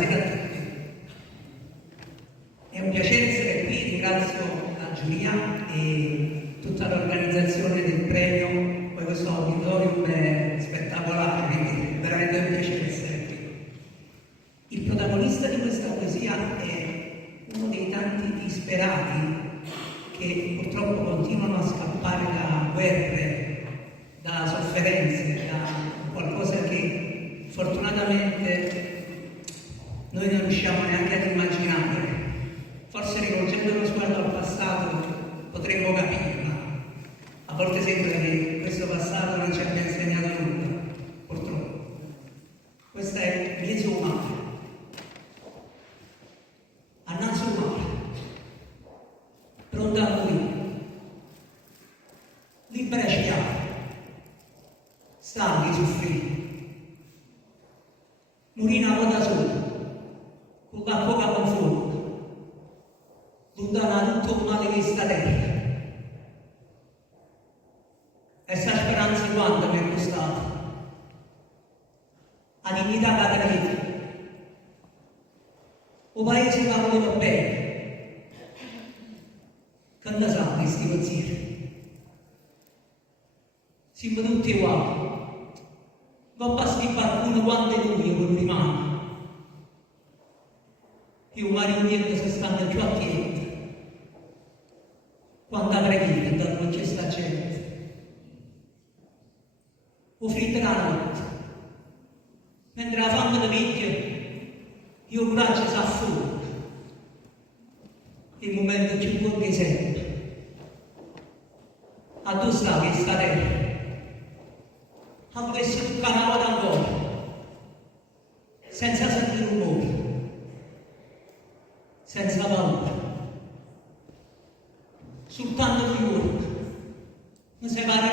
buonasera a tutti. È un piacere essere qui, ringrazio la giuria e tutta l'organizzazione del premio. Poi questo auditorium è spettacolare, quindi è veramente un piacere essere qui. Il protagonista di questa poesia è uno dei tanti disperati che purtroppo continuano a scappare da guerre, da sofferenze, da qualcosa che fortunatamente noi non riusciamo neanche ad immaginare. Forse rivolgendo lo sguardo al passato potremmo capirla. A volte sembra che questo passato non ci abbia insegnato nulla, purtroppo. Questa è Liesio umano. Annanzi umano, pronta a morire, libera e schiava, stanchi, soffriti, morinavo da solo, con la poca conforto, lontana da tutto il male che sta terra. Questa speranza quanto mi è costata, la dignità che ha tradito, o paese che voleva bene, che ne sa questi consigli? Siamo tutti uguali, non basti qualcuno quando è lui quello rimane. Io Mario niente se stanno più attenti, quando preghiera da non c'è sta gente. O fritta la notte, mentre la fame di vecchio, io coraggio sa fuoco. Il momento più buono che sempre. A tu sta che sta terra. A questo un canale d'ancora, senza sentire rumore, senza paura. Soltanto figura, mi separa